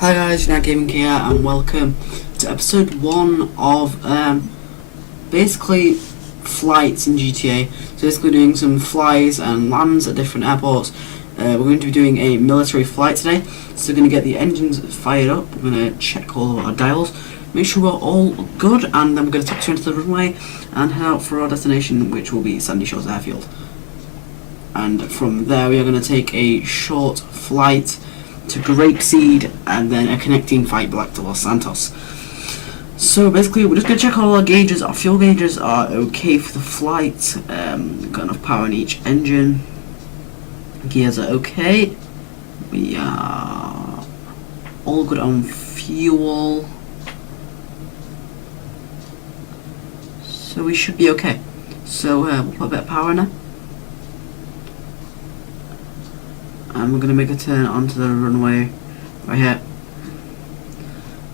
Hi guys, United Gaming here, and welcome to episode 1 of basically flights in GTA. So basically doing some flies and lands at different airports. We're going to be doing a military flight today. So we're going to get the engines fired up, we're going to check all of our dials, make sure we're all good, and then we're going to taxi onto the runway and head out for our destination, which will be Sandy Shores Airfield. And from there we are going to take a short flight to Grapeseed and then a connecting flight back to Los Santos. So basically we're just going to check all our gauges. Our fuel gauges are okay for the flight, got enough power in each engine, gears are okay, we are all good on fuel, so we should be okay. So we'll put a bit of power in there. And we're going to make a turn onto the runway right here.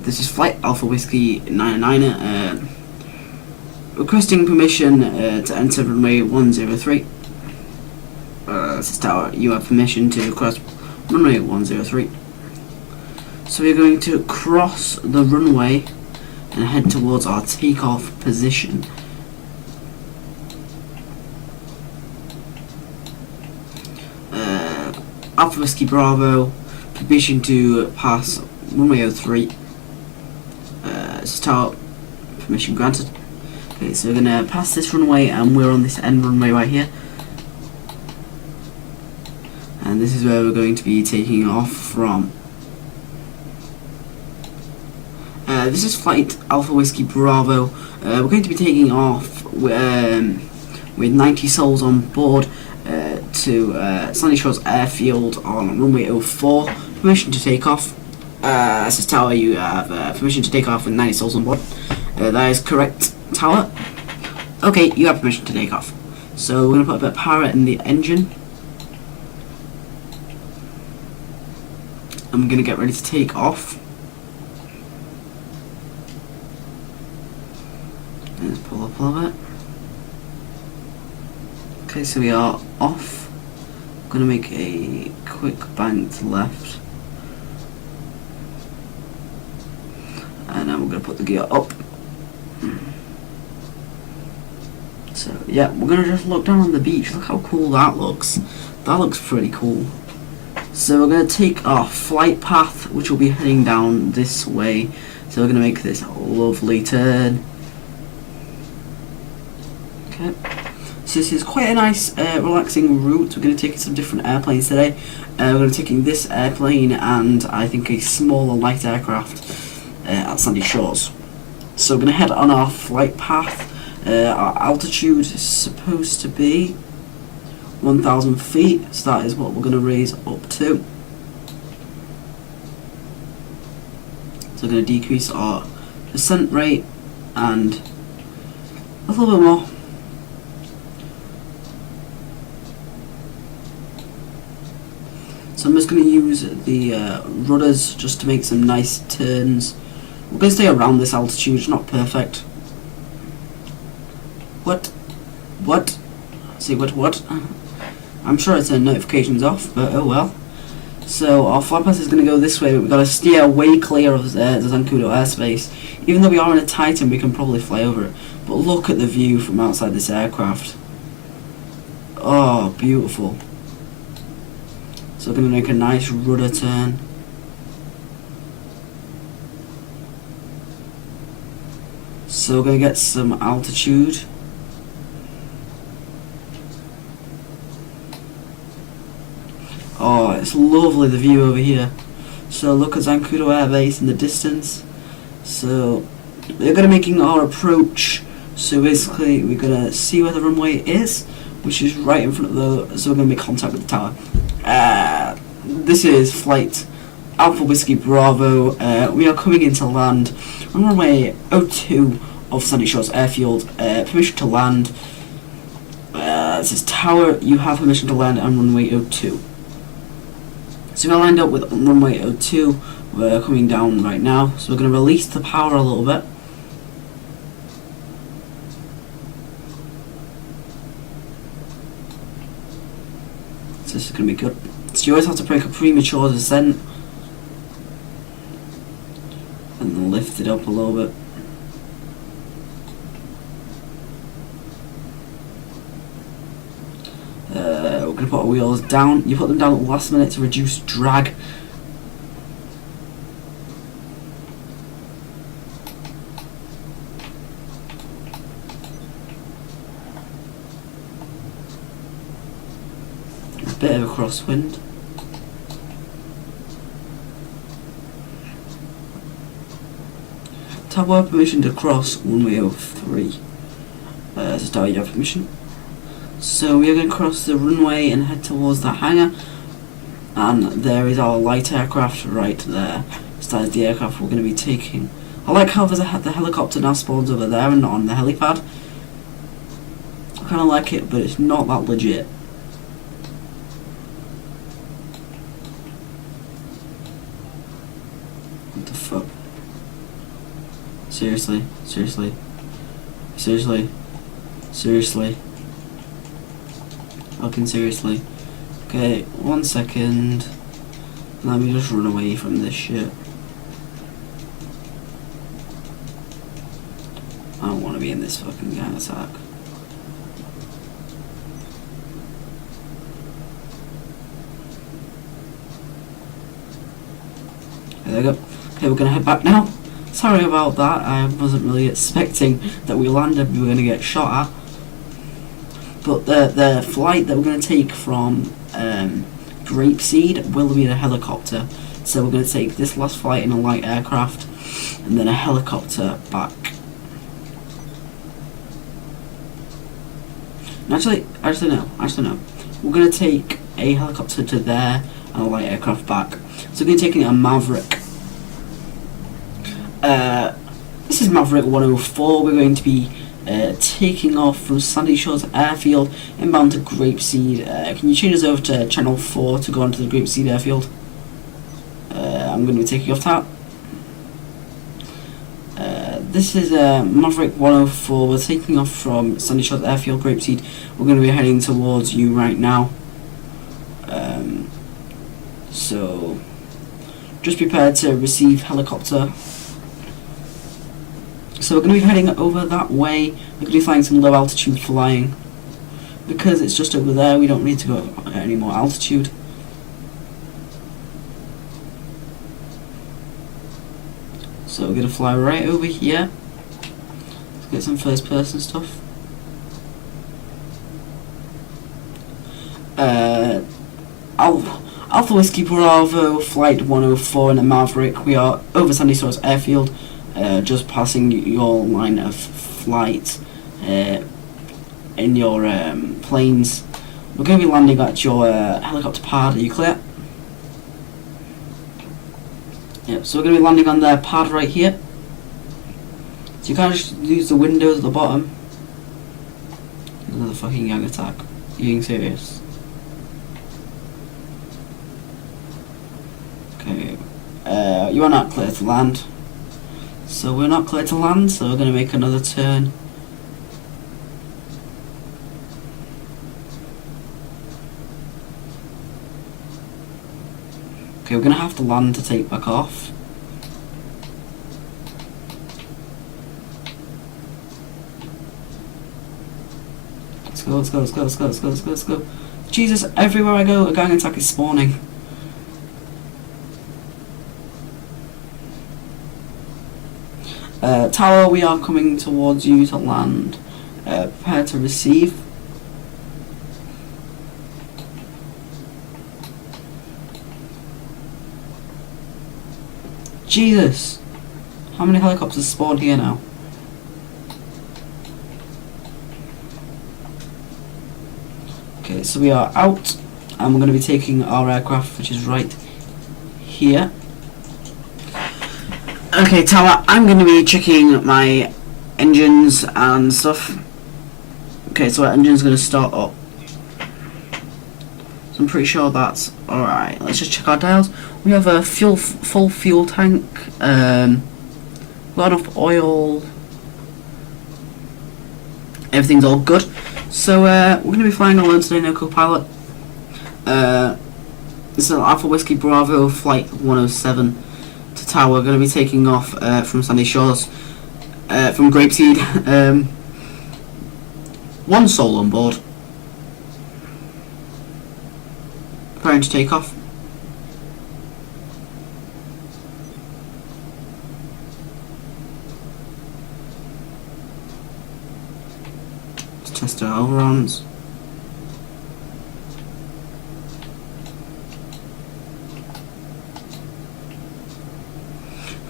This is Flight Alpha Whiskey 99er, requesting permission to enter runway 103. This is Tower, you have permission to request runway 103. So we're going to cross the runway and head towards our takeoff position. Alpha Whiskey Bravo, permission to pass runway 03. Start, permission granted. Okay, so we're gonna pass this runway and we're on this end runway right here. And this is where we're going to be taking off from. This is Flight Alpha Whiskey Bravo. We're going to be taking off with 90 souls on board. To Sandy Shores Airfield on runway 04. Permission to take off. This is Tower, you have permission to take off with 90 souls on board. That is correct, Tower. Okay, you have permission to take off. So we're going to put a bit of power in the engine. I'm going to get ready to take off. Let's pull up a little bit. Okay, so we are off. I'm going to make a quick bank to left. And then we're going to put the gear up. So yeah, we're going to just look down on the beach. Look how cool that looks. That looks pretty cool. So we're going to take our flight path, which will be heading down this way. So we're going to make this lovely turn. Okay. So this is quite a nice, relaxing route. We're going to take some different airplanes today. We're going to be taking this airplane and I think a smaller light aircraft at Sandy Shores. So we're going to head on our flight path. Our altitude is supposed to be 1,000 feet. So that is what we're going to raise up to. So we're going to decrease our descent rate and a little bit more. So I'm just going to use the rudders just to make some nice turns. We're going to stay around this altitude, it's not perfect. What? Say what? I'm sure it's notifications off, but oh well. So our flight path is going to go this way, but we've got to steer way clear of the Zancudo airspace. Even though we are in a Titan, we can probably fly over it. But look at the view from outside this aircraft. Oh, beautiful. So we're going to make a nice rudder turn. So we're going to get some altitude. Oh, it's lovely, the view over here. So look at Zancudo Air Base in the distance. So we're going to be making our approach. So basically we're going to see where the runway is, which is right in front of the, so we're going to make contact with the tower. This is Flight Alpha Whiskey Bravo. We are coming into land on runway 02 of Sandy Shores Airfield. Permission to land. This is Tower, you have permission to land on runway 02. So we're lined up with runway 02. We're coming down right now. So we're going to release the power a little bit. So this is going to be good. So you always have to break a premature descent. lift it up a little bit. We're going to put our wheels down. You put them down at the last minute to reduce drag. A bit of a crosswind. Tower permission to cross 103. To start, you have permission. So we are going to cross the runway and head towards the hangar, and there is our light aircraft right there. So that is the aircraft we're going to be taking. I like how there's the helicopter now spawns over there and not on the helipad. I kind of like it, but it's not that legit. What the fuck? Seriously, seriously, seriously, seriously. Fucking seriously. Okay, 1 second. Let me just run away from this shit. I don't want to be in this fucking gang attack. There we go. Okay, we're gonna head back now. Sorry about that. I wasn't really expecting that we landed. We were gonna get shot at. But the flight that we're going to take from Grapeseed will be in a helicopter. So we're going to take this last flight in a light aircraft and then a helicopter back. And actually no. We're going to take a helicopter to there and a light aircraft back. So we're going to be taking a Maverick. This is Maverick 104. We're going to be taking off from Sandy Shores Airfield inbound to Grapeseed. Can you change us over to channel 4 to go onto the Grapeseed Airfield? I'm going to be taking off that. This is Maverick 104. We're taking off from Sandy Shores Airfield, Grapeseed. We're going to be heading towards you right now. So just prepare to receive helicopter. So we're going to be heading over that way. We're going to be flying some low altitude flying. Because it's just over there, we don't need to go at any more altitude. So we're going to fly right over here. Let's get some first person stuff. Alpha Whiskey Bravo, Flight 104 in a Maverick. We are over Sandy Shores Airfield. Just passing your line of flight in your planes. We're going to be landing at your helicopter pad. Are you clear? Yep, so we're going to be landing on their pad right here. So you can't just use the windows at the bottom. Another fucking gang attack. Are you being serious? Okay. You are not clear to land. So we're not clear to land, so we're going to make another turn. Okay, we're going to have to land to take back off. Let's go, let's go, let's go, let's go, let's go, let's go, let's go. Jesus, everywhere I go, a gang attack is spawning. Tower, we are coming towards you to land. Prepare to receive. Jesus! How many helicopters spawned here now? Okay, so we are out, and we're going to be taking our aircraft, which is right here. Okay, Tower, I'm going to be checking my engines and stuff. Okay, so our engine's going to start up. So I'm pretty sure that's alright. Let's just check our dials. We have a full fuel tank, a lot of oil. Everything's all good. So we're going to be flying alone today, no co-pilot. This is Alpha Whiskey Bravo Flight 107 to Tower, going to be taking off from Sandy Shores, from Grapeseed. One soul on board. Preparing to take off. Let's test our overruns.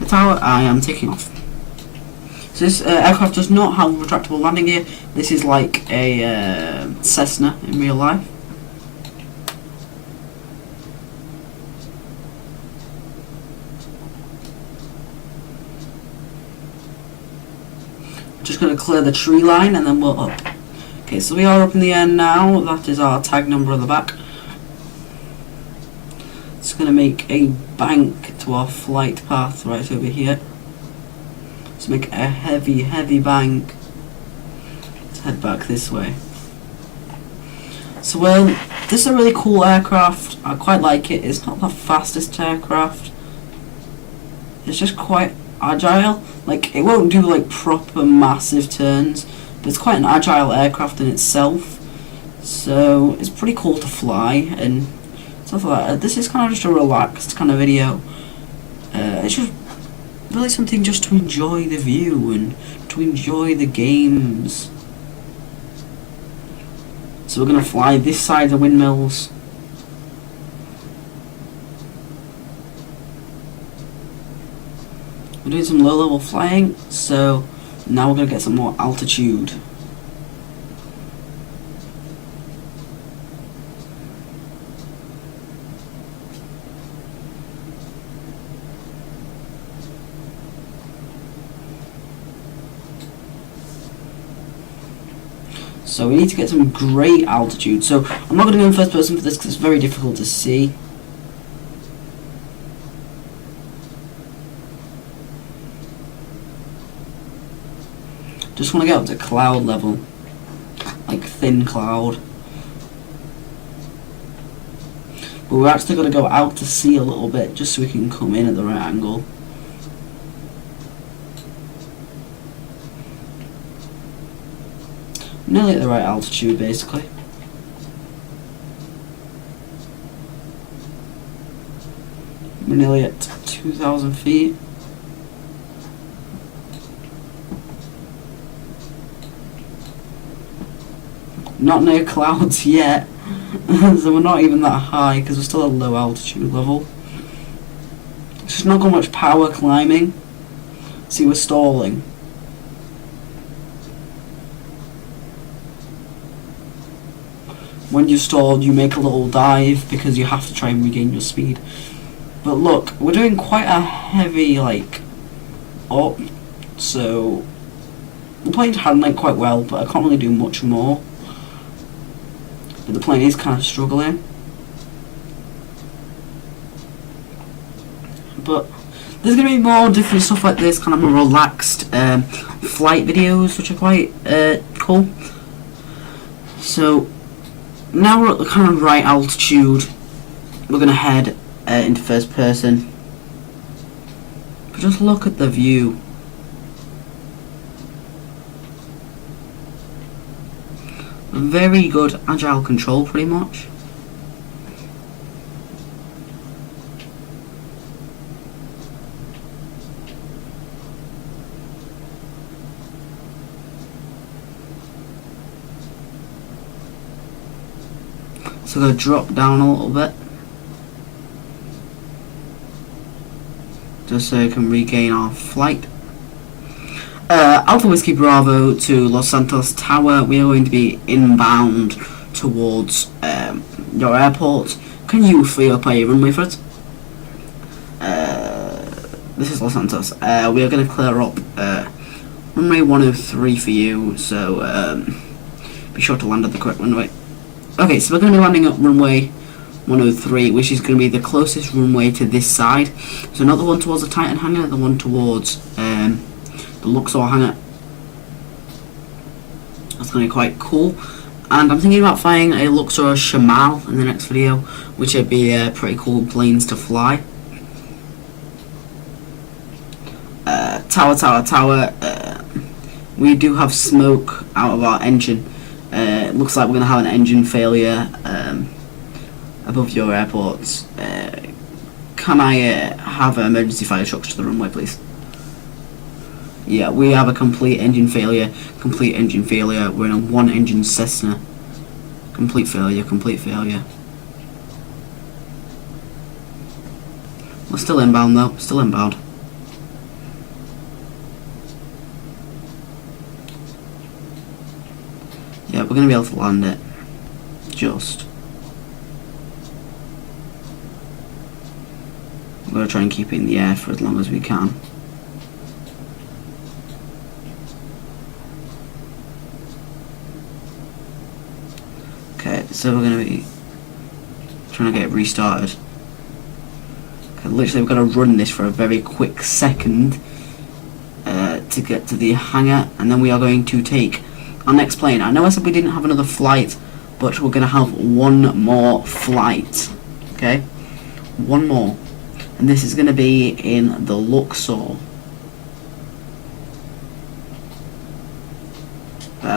The tower, I am taking off. So this aircraft does not have retractable landing gear. This is like a Cessna in real life. Just going to clear the tree line and then we're up. Okay, so we are up in the air now. That is our tag number on the back. It's going to make a bank to our flight path right over here. Let's make a heavy bank. Let's head back this way. So this is a really cool aircraft. I quite like it. It's not the fastest aircraft. It's just quite agile. Like, it won't do like proper massive turns, but it's quite an agile aircraft in itself. So it's pretty cool to fly and stuff like that. This is kind of just a relaxed kind of video. It's just really something just to enjoy the view and to enjoy the games. So we're going to fly this side of the windmills. We're doing some low level flying, so now we're going to get some more altitude. So we need to get some great altitude. So I'm not going to go in first person for this because it's very difficult to see. Just want to get up to cloud level, like thin cloud. But we're actually going to go out to sea a little bit just so we can come in at the right angle. Nearly at the right altitude, basically. We're nearly at 2,000 feet. Not near clouds yet, so we're not even that high because we're still at a low altitude level. It's just not got much power climbing. See, we're stalling. When you stall, you make a little dive because you have to try and regain your speed. But look, we're doing quite a heavy, like, up, so the plane's handling quite well, but I can't really do much more. But the plane is kind of struggling. But there's going to be more different stuff like this, kind of more relaxed flight videos, which are quite cool. So now we're at the kind of right altitude. We're going to head into first person. But just look at the view. Very good agile control, pretty much. So I'm going to drop down a little bit, just so I can regain our flight. Alpha Whiskey Bravo to Los Santos Tower. We are going to be inbound towards your airport. Can you free up a runway for it? This is Los Santos. We are going to clear up runway 103 for you, so be sure to land at the correct runway. Okay, so we're going to be landing at runway 103, which is going to be the closest runway to this side. So not the one towards the Titan hangar, the one towards the Luxor hangar. That's going to be quite cool. And I'm thinking about flying a Luxor Shamal in the next video, which would be pretty cool planes to fly. Tower. We do have smoke out of our engine. It looks like we're going to have an engine failure above your airport. Can I have emergency fire trucks to the runway, please? Yeah, we have a complete engine failure. We're in a one engine Cessna. Complete failure. We're still inbound though, Yeah, we're going to be able to land it. Just. We're going to try and keep it in the air for as long as we can. Okay, so we're going to be trying to get it restarted. Okay, literally we've got to run this for a very quick second to get to the hangar, and then we are going to take our next plane. I know I said we didn't have another flight, but we're going to have one more flight. Okay? One more. And this is going to be in the Luxor.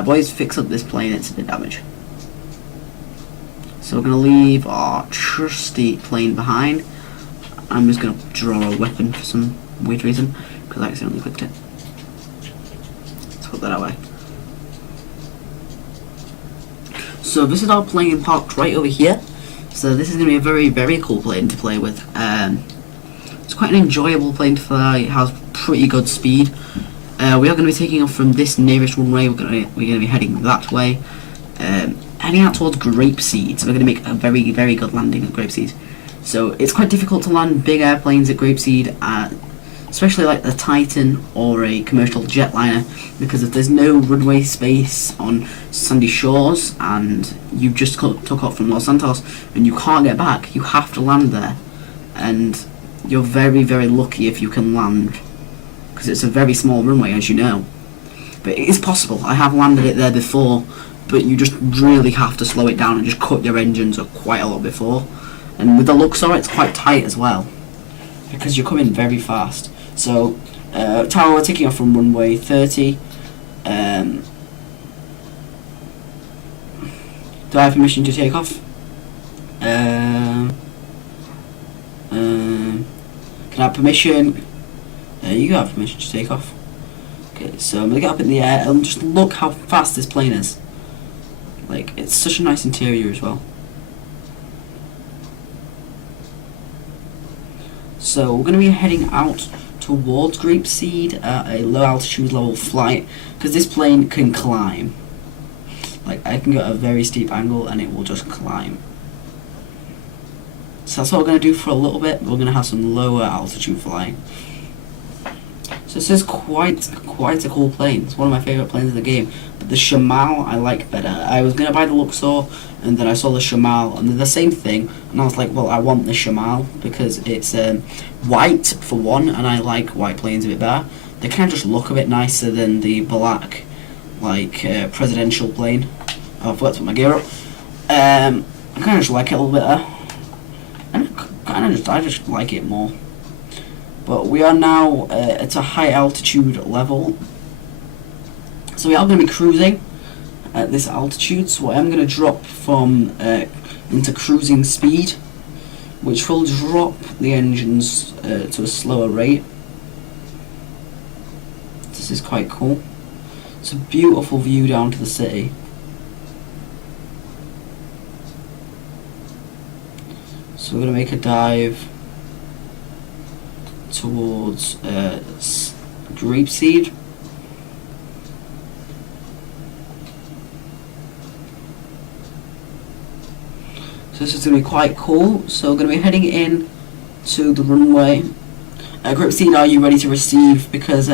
Boys, fix up this plane, it's a bit damaged. So we're going to leave our trusty plane behind. I'm just going to draw a weapon for some weird reason, because I accidentally clicked it. Let's put that away. So this is our plane parked right over here. So this is going to be a very, very cool plane to play with. It's quite an enjoyable plane to fly. It has pretty good speed. We are going to be taking off from this nearest runway. We're going to be heading that way. Heading out towards Grapeseed. So we're going to make a very, very good landing at Grapeseed. So it's quite difficult to land big airplanes at Grapeseed, especially like the Titan or a commercial jetliner, because if there's no runway space on Sandy Shores and you just took off from Los Santos and you can't get back, you have to land there. And you're very, very lucky if you can land, because it's a very small runway, as you know. But it is possible. I have landed it there before, but you just really have to slow it down and just cut your engines up quite a lot before. And with the Luxor, it's quite tight as well, because you're coming very fast. So, Tower, we're taking off from runway 30. Do I have permission to take off? Can I have permission? You have permission to take off. Okay, so I'm gonna get up in the air and just look how fast this plane is. Like, it's such a nice interior as well. So we're going to be heading out towards Grapeseed at a low altitude level flight, because this plane can climb. Like, I can go at a very steep angle and it will just climb. So that's what we're going to do for a little bit. We're going to have some lower altitude flying. So this is quite a cool plane. It's one of my favourite planes in the game. But the Shamal I like better. I was going to buy the Luxor, and then I saw the Shamal, and they're the same thing. And I was like, well, I want the Shamal, because it's white, for one, and I like white planes a bit better. They kind of just look a bit nicer than the black, like, presidential plane. Oh, I forgot to put my gear up. I kind of just like it a little bit better. And I just like it more. But we are now at a high altitude level, so we are going to be cruising at this altitude. So I'm going to drop from into cruising speed, which will drop the engines to a slower rate. This is quite cool. It's a beautiful view down to the city. So we're going to make a dive towards Grapeseed. So this is going to be quite cool. So we're going to be heading in to the runway. Grapeseed, are you ready to receive? Because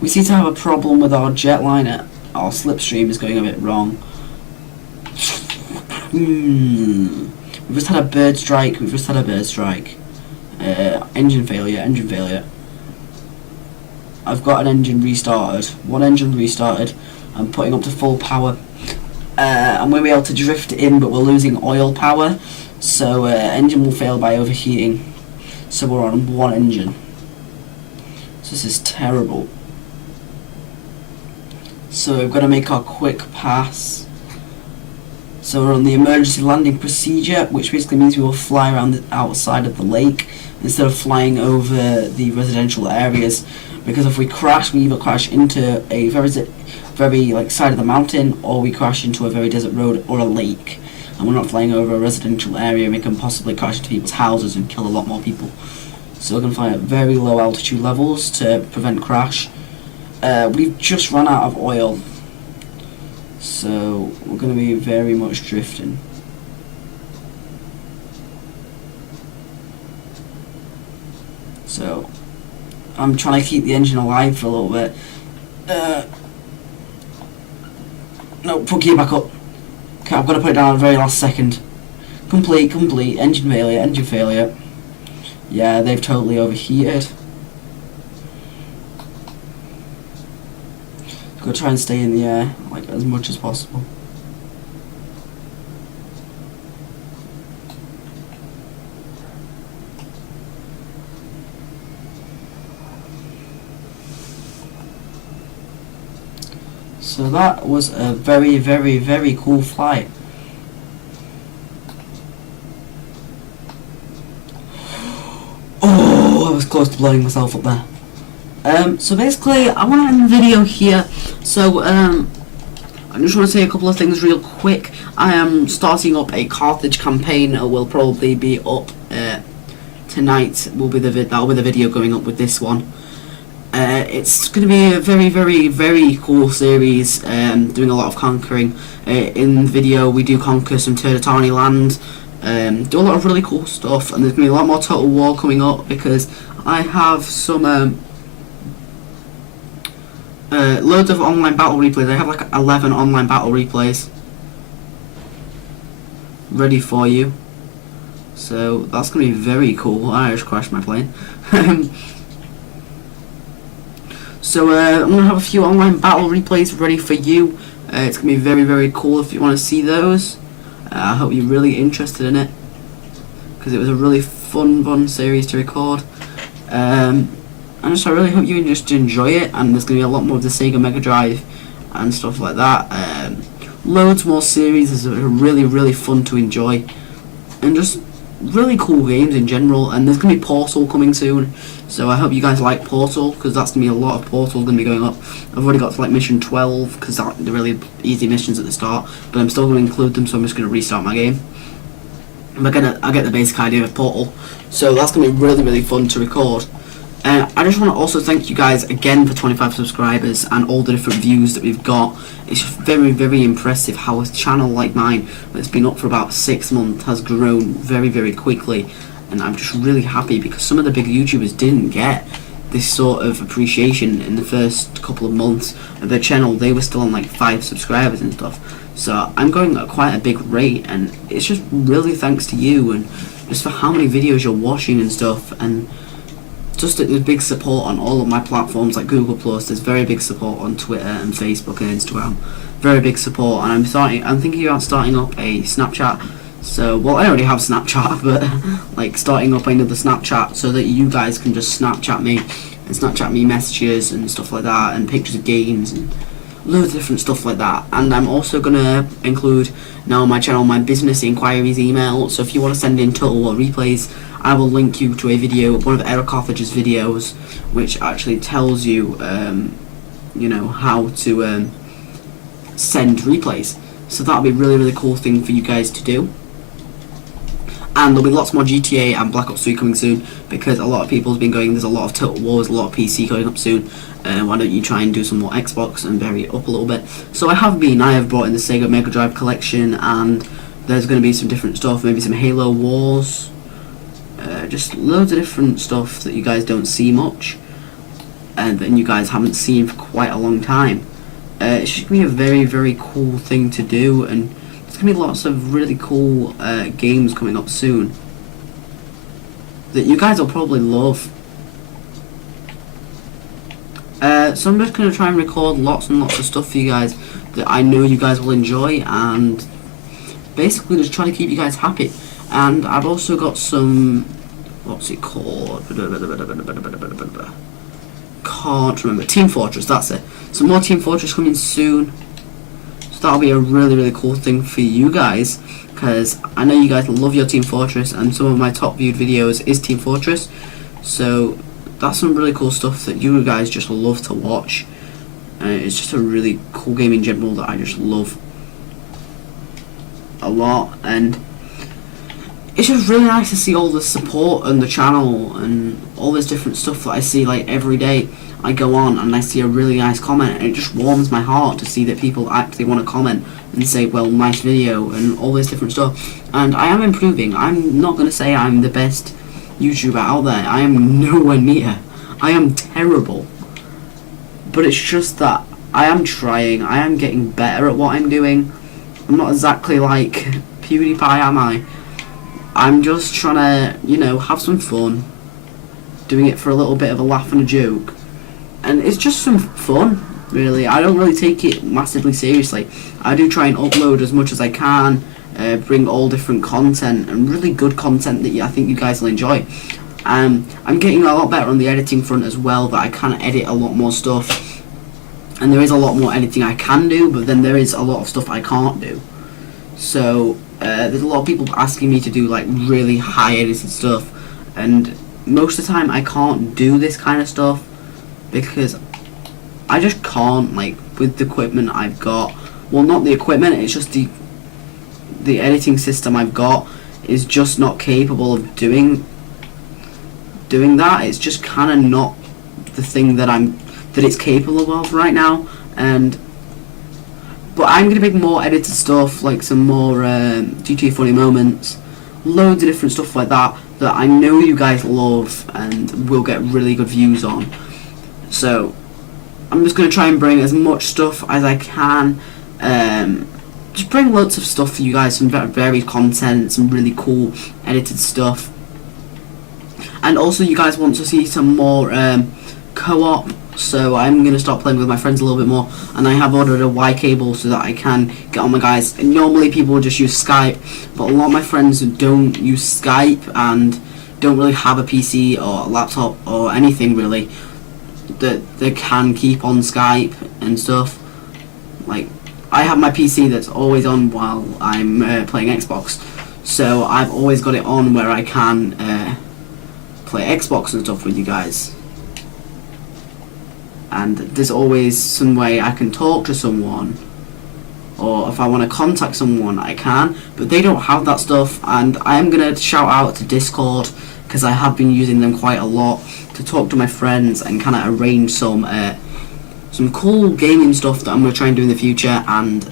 we seem to have a problem with our jetliner. Our slipstream is going a bit wrong. We've just had a bird strike. Engine failure. I've got an engine restarted. One engine restarted. I'm putting up to full power. I'm going to be able to drift in, but we're losing oil power. So engine will fail by overheating. So we're on one engine. So this is terrible. So we've got to make our quick pass. So we're on the emergency landing procedure, which basically means we will fly around the outside of the lake instead of flying over the residential areas. Because if we crash, we either crash into a very like side of the mountain, or we crash into a very desert road or a lake. And we're not flying over a residential area, we can possibly crash into people's houses and kill a lot more people. So we're going to fly at very low altitude levels to prevent crash. We've just run out of oil, so we're going to be very much drifting. So I'm trying to keep the engine alive for a little bit. No, put gear back up. Okay, I've got to put it down at the very last second. Complete, engine failure. Yeah, they've totally overheated. Got to try and stay in the air like as much as possible. So that was a very cool flight. Oh, I was close to blowing myself up there. So basically, I want to end the video here. So, I just want to say a couple of things real quick. I am starting up a Carthage campaign. It will probably be up tonight. That'll be the video going up with this one. It's going to be a very cool series, doing a lot of conquering. In the video, we do conquer some Turtani land, do a lot of really cool stuff, and there's going to be a lot more Total War coming up because I have some loads of online battle replays. I have like 11 online battle replays ready for you. So that's going to be very cool. I just crashed my plane. So I'm going to have a few online battle replays ready for you. It's going to be very cool if you want to see those. I hope you're really interested in it, because it was a really fun series to record. And just I really hope you just enjoy it, and there's going to be a lot more of the Sega Mega Drive and stuff like that. Loads more series. It's really fun to enjoy, and just really cool games in general. And there's going to be Portal coming soon, so I hope you guys like Portal, because that's going to be a lot of Portal going to be going up. I've already got to like mission 12, because they're really easy missions at the start, but I'm still going to include them, so I'm just going to restart my game. I get the basic idea of Portal, so that's going to be really fun to record. I just want to also thank you guys again for 25 subscribers and all the different views that we've got. It's very impressive how a channel like mine, that's been up for about 6 months, has grown very quickly, and I'm just really happy because some of the big YouTubers didn't get this sort of appreciation in the first couple of months of their channel. They were still on like 5 subscribers and stuff, so I'm going at quite a big rate, and it's just really thanks to you, and just for how many videos you're watching and stuff, and just that there's big support on all of my platforms like Google+. There's very big support on Twitter and Facebook and Instagram. Very big support, and I'm thinking about starting up a Snapchat. So, well, I already have Snapchat, but like starting up another Snapchat so that you guys can just Snapchat me and Snapchat me messages and stuff like that, and pictures of games and loads of different stuff like that. And I'm also gonna include now on my channel my business inquiries email. So if you want to send in Total War replays, I will link you to a video, one of Eric Carthage's videos, which actually tells you, you know, how to send replays. So that'll be a really cool thing for you guys to do. And there'll be lots more GTA and Black Ops 3 coming soon, because a lot of people have been going, there's a lot of Total Wars, a lot of PC going up soon. Why don't you try and do some more Xbox and vary it up a little bit? So I have brought in the Sega Mega Drive collection, and there's going to be some different stuff, maybe some Halo Wars. Just loads of different stuff that you guys don't see much, and that you guys haven't seen for quite a long time. It's just going to be a very cool thing to do, and there's going to be lots of really cool games coming up soon that you guys will probably love. So I'm just going to try and record lots and lots of stuff for you guys that I know you guys will enjoy, and basically just try to keep you guys happy. And I've also got some, what's it called? can't remember. Team Fortress, that's it. So more Team Fortress coming soon. So that'll be a really, really cool thing for you guys, because I know you guys love your Team Fortress, and some of my top viewed videos is Team Fortress. So that's some really cool stuff that you guys just love to watch. It's just a really cool game in general that I just love a lot, and it's just really nice to see all the support on the channel and all this different stuff that I see. Like every day I go on and I see a really nice comment, and it just warms my heart to see that people actually want to comment and say, well, nice video, and all this different stuff. And I am improving. I'm not going to say I'm the best YouTuber out there. I am nowhere near. I am terrible. But it's just that I am trying. I am getting better at what I'm doing. I'm not exactly like PewDiePie, am I? I'm just trying to, you know, have some fun, doing it for a little bit of a laugh and a joke, and it's just some fun, really. I don't really take it massively seriously. I do try and upload as much as I can, bring all different content, and really good content that I think you guys will enjoy. I'm getting a lot better on the editing front as well, that I can edit a lot more stuff, and there is a lot more editing I can do, but then there is a lot of stuff I can't do. So there's a lot of people asking me to do like really high edited stuff, and most of the time I can't do this kind of stuff because I just can't, like, with the equipment I've got. Well, not the equipment, it's just the editing system I've got is just not capable of doing that. It's just kind of not the thing that it's capable of right now. But I'm going to make more edited stuff, like some more GTA funny moments, loads of different stuff like that I know you guys love and will get really good views on. So I'm just going to try and bring as much stuff as I can. Just bring lots of stuff for you guys, some varied content, some really cool edited stuff. And also you guys want to see some more co-op, so I'm going to start playing with my friends a little bit more, and I have ordered a Y cable so that I can get on my guys. And normally people would just use Skype, but a lot of my friends don't use Skype and don't really have a PC or a laptop or anything really that they can keep on Skype and stuff. Like, I have my PC that's always on while I'm playing Xbox, so I've always got it on where I can play Xbox and stuff with you guys. And there's always some way I can talk to someone, or if I want to contact someone I can, but they don't have that stuff. And I am going to shout out to Discord, because I have been using them quite a lot to talk to my friends and kind of arrange some cool gaming stuff that I'm going to try and do in the future. And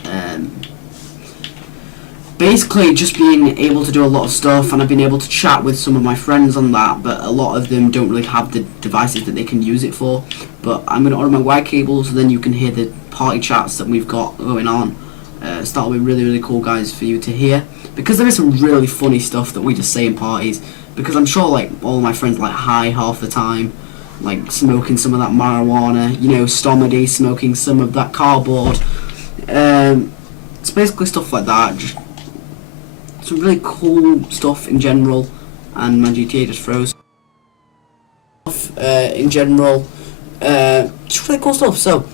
basically just being able to do a lot of stuff, and I've been able to chat with some of my friends on that, but a lot of them don't really have the devices that they can use it for. But I'm going to order my Y cable so then you can hear the party chats that we've got going on. So that'll be really, really cool, guys, for you to hear, because there is some really funny stuff that we just say in parties, because I'm sure like all my friends like high half the time, like smoking some of that marijuana, you know, Stomedy smoking some of that cardboard. It's basically stuff like that, just some really cool stuff in general, and my GTA just froze. In general, just really cool stuff. So